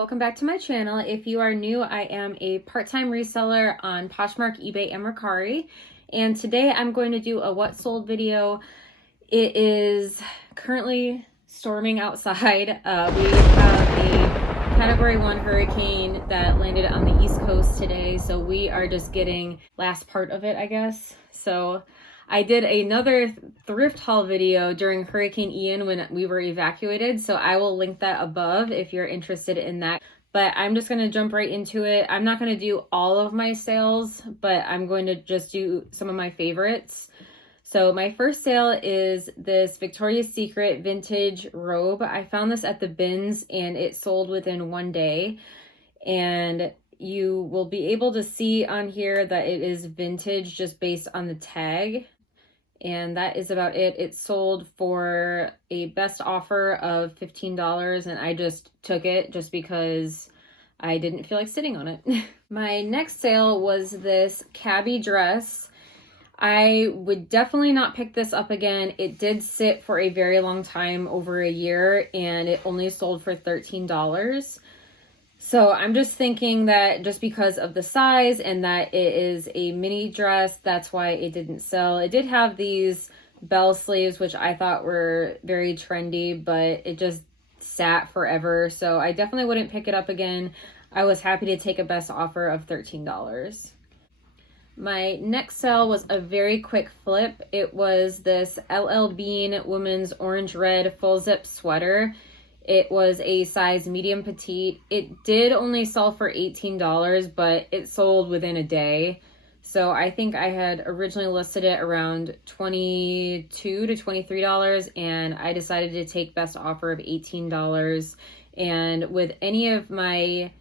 welcome back to my channel. If you are new, I am a part-time reseller on Poshmark, eBay, and Mercari. And today I'm going to do a what sold video. It is currently storming outside. We have a Category 1 hurricane that landed on the East Coast today. So we are just getting last part of it, I guess. So I did another thrift haul video during Hurricane Ian when we were evacuated, so I will link that above if you're interested in that. But I'm just going to jump right into it. I'm not going to do all of my sales, but I'm going to just do some of my favorites. So my first sale is this Victoria's Secret vintage robe. I found this at the bins and it sold within 1 day. And you will be able to see on here that it is vintage just based on the tag. And that is about it. It sold for a best offer of $15 and I just took it just because I didn't feel like sitting on it. My next sale was this cabbie dress. I would definitely not pick this up again. It did sit for a very long time, over a year, and it only sold for $13. So I'm just thinking that just because of the size and that it is a mini dress, that's why it didn't sell. It did have these bell sleeves, which I thought were very trendy, but it just sat forever. So I definitely wouldn't pick it up again. I was happy to take a best offer of $13. My next sale was a very quick flip. It was this LL Bean women's orange red full zip sweater. It was a size medium petite. It did only sell for $18, but it sold within a day. So I think I had originally listed it around $22 to $23, and I decided to take best offer of $18. And with any of my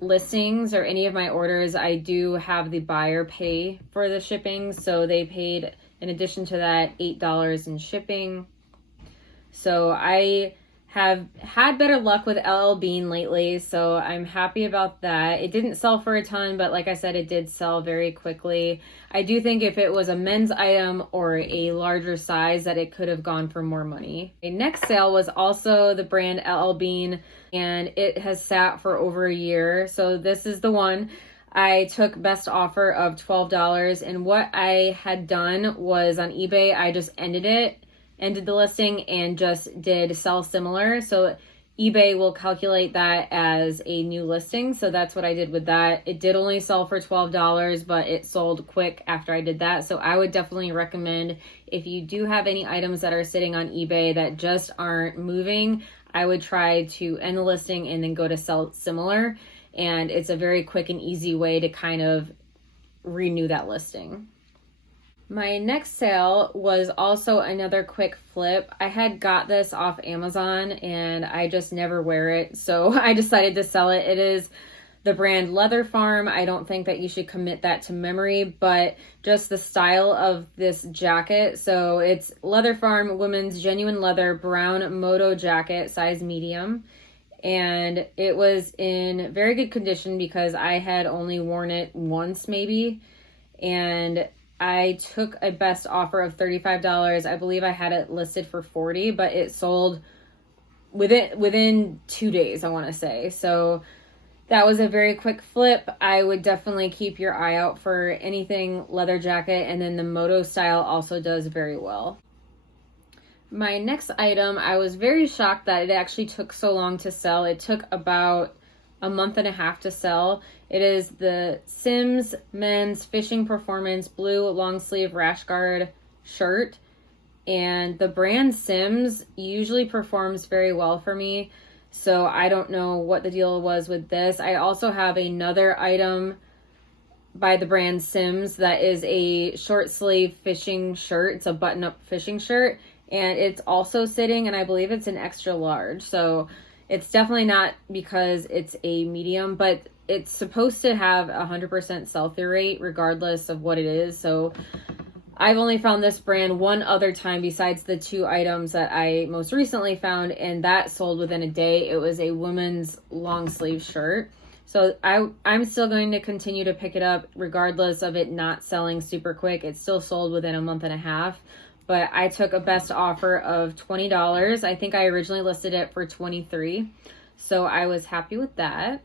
listings or any of my orders, I do have the buyer pay for the shipping. So they paid, in addition to that, $8 in shipping. So I have had better luck with LL Bean lately, so I'm happy about that. It didn't sell for a ton, but like I said, it did sell very quickly. I do think if it was a men's item or a larger size that it could have gone for more money. The next sale was also the brand LL Bean, and it has sat for over a year. So this is the one. I took best offer of $12, and what I had done was on eBay, I just ended the listing and just did sell similar. So eBay will calculate that as a new listing. So that's what I did with that. It did only sell for $12, but it sold quick after I did that. So I would definitely recommend, if you do have any items that are sitting on eBay that just aren't moving, I would try to end the listing and then go to sell similar. And it's a very quick and easy way to kind of renew that listing. My next sale was also another quick flip. I had got this off Amazon and I just never wear it, so I decided to sell it. It is the brand Leather Farm. I don't think that you should commit that to memory, but just the style of this jacket. So it's Leather Farm women's genuine leather brown moto jacket, size medium. And it was in very good condition because I had only worn it once maybe. And I took a best offer of $35. I believe I had it listed for $40, but it sold within 2 days, I want to say. So that was a very quick flip. I would definitely keep your eye out for anything leather jacket, and then the moto style also does very well. My next item, I was very shocked that it actually took so long to sell. It took about a month and a half to sell. It is the Sims Men's Fishing Performance Blue Long Sleeve Rash Guard shirt. And the brand Sims usually performs very well for me. So I don't know what the deal was with this. I also have another item by the brand Sims that is a short sleeve fishing shirt. It's a button up fishing shirt. And it's also sitting, and I believe it's an extra large. So it's definitely not because it's a medium, but it's supposed to have 100% sell-through rate regardless of what it is. So I've only found this brand one other time besides the 2 items that I most recently found, and that sold within a day. It was a woman's long sleeve shirt. So I'm still going to continue to pick it up regardless of it not selling super quick. It still sold within a month and a half. But I took a best offer of $20. I think I originally listed it for $23. So I was happy with that.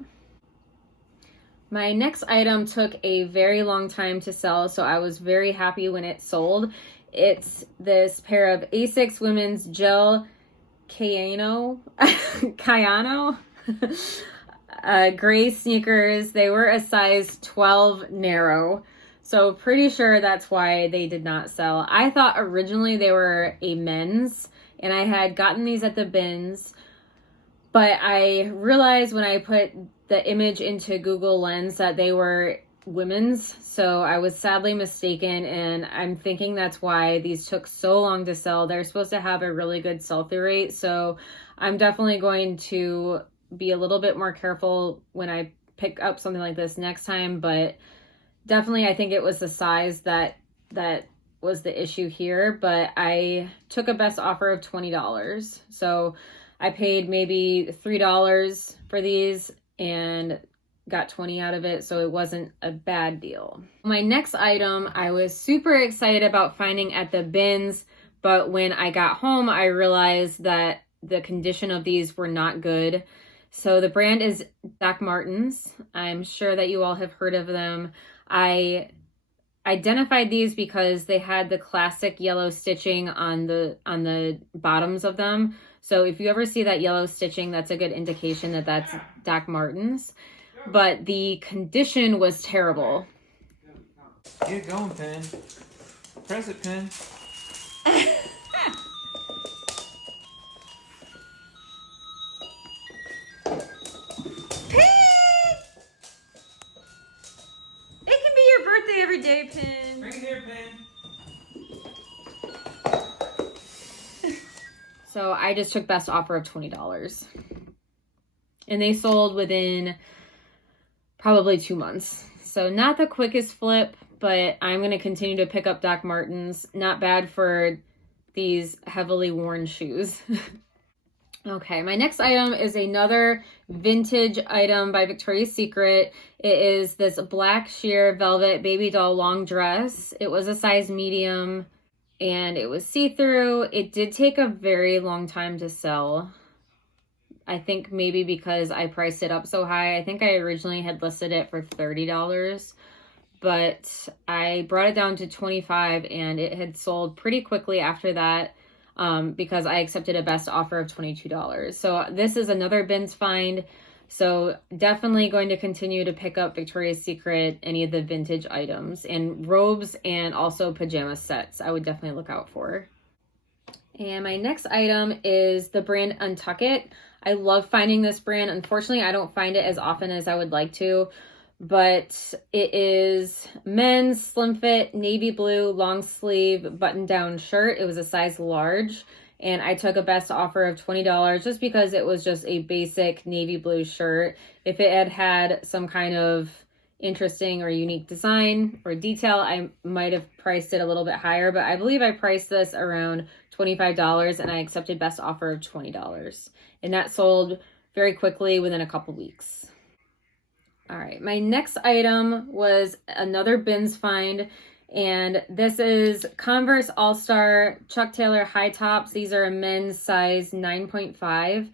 My next item took a very long time to sell, so I was very happy when it sold. It's this pair of Asics women's gel Kayano gray sneakers. They were a size 12 narrow, so pretty sure that's why they did not sell. I thought originally they were a men's, and I had gotten these at the bins, but I realized when I put the image into Google Lens that they were women's, so I was sadly mistaken, and I'm thinking that's why these took so long to sell. They're supposed to have a really good sell-through rate, so I'm definitely going to be a little bit more careful when I pick up something like this next time, but definitely I think it was the size that was the issue here. But I took a best offer of $20, so I paid maybe $3 for these and got 20 out of it, so it wasn't a bad deal. My next item I was super excited about finding at the bins, but when I got home I realized that the condition of these were not good. So the brand is Doc Martens. I'm sure that you all have heard of them. I identified these because they had the classic yellow stitching on the bottoms of them. So if you ever see that yellow stitching, that's a good indication that that's Doc Martens. But the condition was terrible. Get going, Pen. Press it, Pen. It can be your birthday every day, Pin. Bring it here, Pen. So I just took best offer of $20. And they sold within probably 2 months. So not the quickest flip, but I'm going to continue to pick up Doc Martens. Not bad for these heavily worn shoes. Okay, my next item is another vintage item by Victoria's Secret. It is this black sheer velvet baby doll long dress. It was a size medium and it was see-through. It did take a very long time to sell. I think maybe because I priced it up so high. I think I originally had listed it for $30, but I brought it down to $25 and it had sold pretty quickly after that. Because I accepted a best offer of $22. So this is another bins find. So definitely going to continue to pick up Victoria's Secret, any of the vintage items, and robes and also pajama sets I would definitely look out for. And my next item is the brand Untuck It. I love finding this brand. Unfortunately, I don't find it as often as I would like to, but it is men's slim fit navy blue long sleeve button down shirt. It was a size large and I took a best offer of $20 just because it was just a basic navy blue shirt. If it had had some kind of interesting or unique design or detail, I might have priced it a little bit higher, but I believe I priced this around $25 and I accepted best offer of $20. And that sold very quickly within a couple weeks. All right, my next item was another bins find, and this is Converse All-Star Chuck Taylor high tops. These are a men's size 9.5,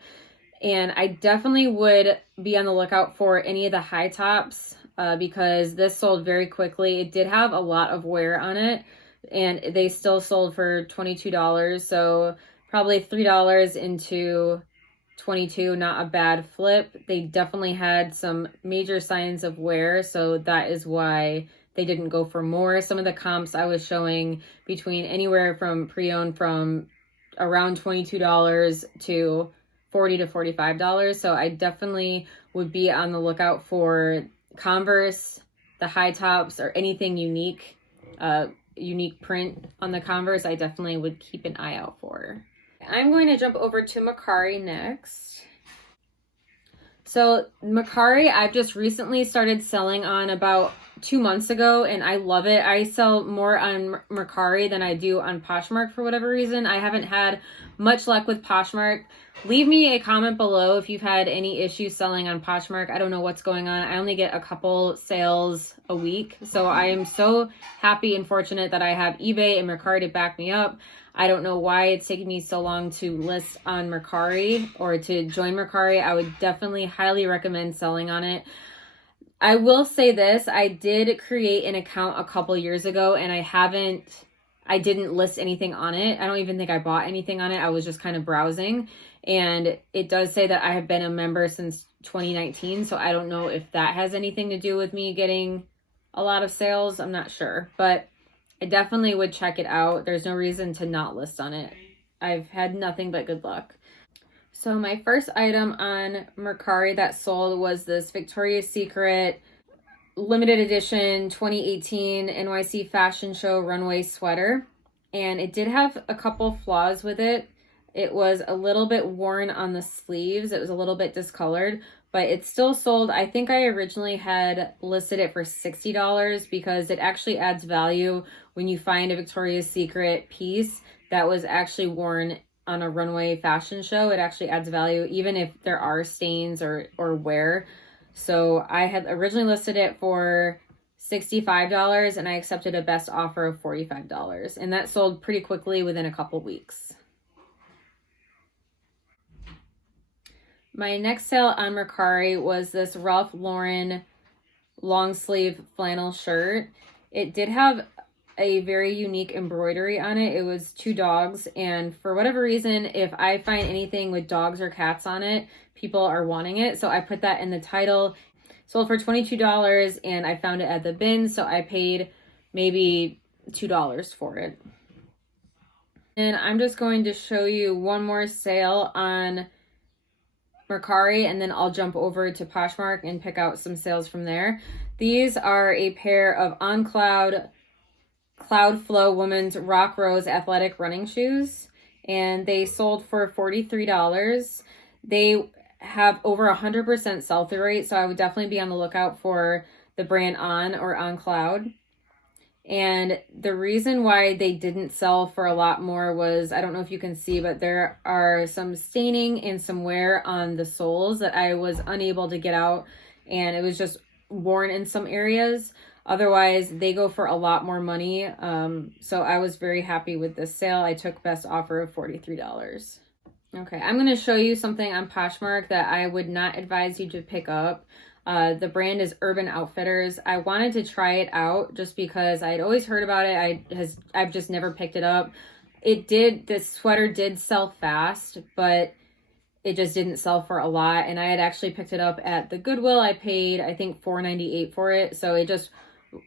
and I definitely would be on the lookout for any of the high tops because this sold very quickly. It did have a lot of wear on it, and they still sold for $22, so probably $3 into $22, not a bad flip. They definitely had some major signs of wear, so that is why they didn't go for more. Some of the comps I was showing between anywhere from pre-owned from around $22 to $40 to $45, so I definitely would be on the lookout for Converse, the high tops, or anything unique, unique print on the Converse. I definitely would keep an eye out for. I'm going to jump over to Mercari next. So Mercari, I've just recently started selling on about 2 months ago, and I love it. I sell more on Mercari than I do on Poshmark for whatever reason. I haven't had much luck with Poshmark. Leave me a comment below if you've had any issues selling on Poshmark. I don't know what's going on. I only get a couple sales a week. So I am so happy and fortunate that I have eBay and Mercari to back me up. I don't know why it's taking me so long to list on Mercari or to join Mercari. I would definitely highly recommend selling on it. I will say this, I did create an account a couple years ago and I didn't list anything on it. I don't even think I bought anything on it. I was just kind of browsing, and it does say that I have been a member since 2019. So I don't know if that has anything to do with me getting a lot of sales. I'm not sure, but I definitely would check it out. There's no reason to not list on it. I've had nothing but good luck. So my first item on Mercari that sold was this Victoria's Secret limited edition 2018 NYC fashion show runway sweater. And it did have a couple flaws with it. It was a little bit worn on the sleeves. It was a little bit discolored, but it still sold. I think I originally had listed it for $60 because it actually adds value when you find a Victoria's Secret piece that was actually worn on a runway fashion show. It actually adds value even if there are stains or wear. So I had originally listed it for $65 and I accepted a best offer of $45, and that sold pretty quickly within a couple weeks. My next sale on Mercari was this Ralph Lauren long sleeve flannel shirt. It did have a very unique embroidery on it. It was 2 dogs, and for whatever reason, if I find anything with dogs or cats on it, people are wanting it. So I put that in the title. Sold for $22, and I found it at the bins, so I paid maybe $2 for it. And I'm just going to show you one more sale on Mercari, and then I'll jump over to Poshmark and pick out some sales from there. These are a pair of On Cloud Flow Women's Rock Rose athletic running shoes, and they sold for $43. They have over 100% sell-through rate, so I would definitely be on the lookout for the brand On or On Cloud. And the reason why they didn't sell for a lot more was, I don't know if you can see, but there are some staining and some wear on the soles that I was unable to get out, and it was just worn in some areas. Otherwise, they go for a lot more money. So I was very happy with this sale. I took best offer of $43. Okay, I'm going to show you something on Poshmark that I would not advise you to pick up. The brand is Urban Outfitters. I wanted to try it out just because I had always heard about it. I've just never picked it up. This sweater did sell fast, but it just didn't sell for a lot. And I had actually picked it up at the Goodwill. I paid, I think, $4.98 for it. So it just,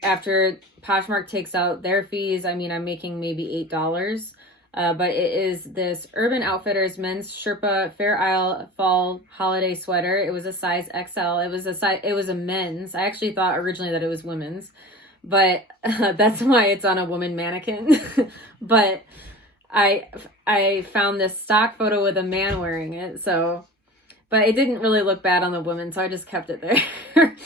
after Poshmark takes out their fees, I mean, I'm making maybe $8. But it is this Urban Outfitters men's Sherpa Fair Isle fall holiday sweater. It was a size XL. It was a men's. I actually thought originally that it was women's, but that's why it's on a woman mannequin. But I found this stock photo with a man wearing it. But it didn't really look bad on the woman, so I just kept it there.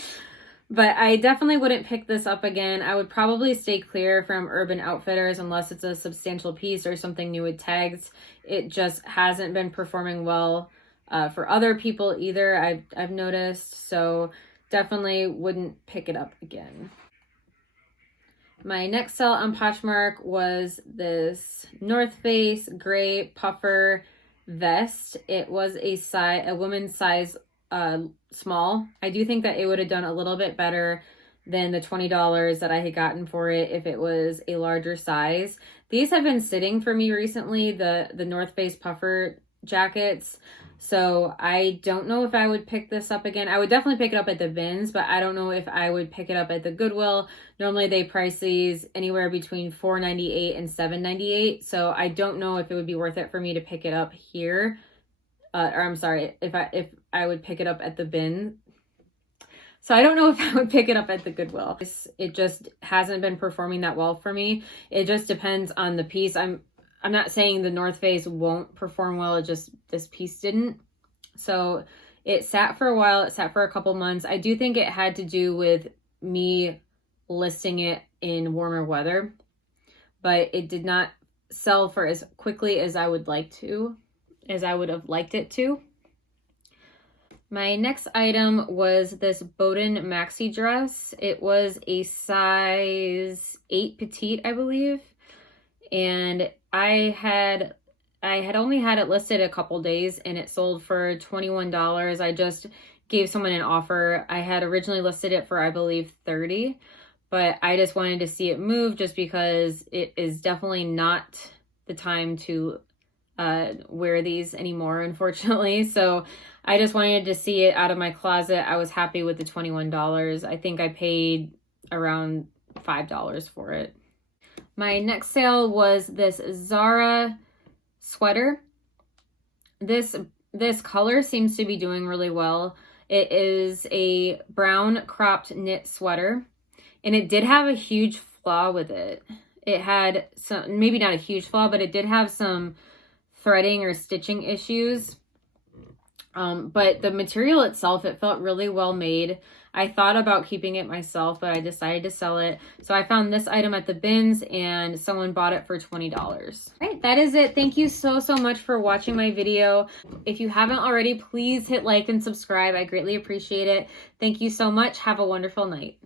But I definitely wouldn't pick this up again. I would probably stay clear from Urban Outfitters unless it's a substantial piece or something new with tags. It just hasn't been performing well for other people either, I've noticed. So definitely wouldn't pick it up again. My next sale on Poshmark was this North Face gray puffer vest. It was a woman's size small. I do think that it would have done a little bit better than the $20 that I had gotten for it if it was a larger size. These have been sitting for me recently, the North Face puffer jackets. So I don't know if I would pick this up again. I would definitely pick it up at the bins, but I don't know if I would pick it up at the Goodwill. Normally they price these anywhere between $4.98 and $7.98. So I don't know if it would be worth it for me to pick it up here. Or I'm sorry, if I would pick it up at the bin. So I don't know if I would pick it up at the Goodwill. It just hasn't been performing that well for me. It just depends on the piece. I'm not saying the North Face won't perform well. It just, this piece didn't. So it sat for a while. It sat for a couple months. I do think it had to do with me listing it in warmer weather, but it did not sell for as quickly as I would have liked it to. My next item was this Bowden maxi dress. It was a size 8 petite, I believe. And I had only had it listed a couple days and it sold for $21. I just gave someone an offer. I had originally listed it for, I believe, $30, but I just wanted to see it move just because it is definitely not the time to wear these anymore, unfortunately. So I just wanted to see it out of my closet. I was happy with the $21. I think I paid around $5 for it. My next sale was this Zara sweater. This color seems to be doing really well. It is a brown cropped knit sweater, and it did have a huge flaw with it. It had some, maybe not a huge flaw, but it did have some threading or stitching issues. But the material itself, it felt really well made. I thought about keeping it myself, but I decided to sell it. So I found this item at the bins and someone bought it for $20. All right, that is it. Thank you so much for watching my video. If you haven't already, please hit like and subscribe. I greatly appreciate it. Thank you so much. Have a wonderful night.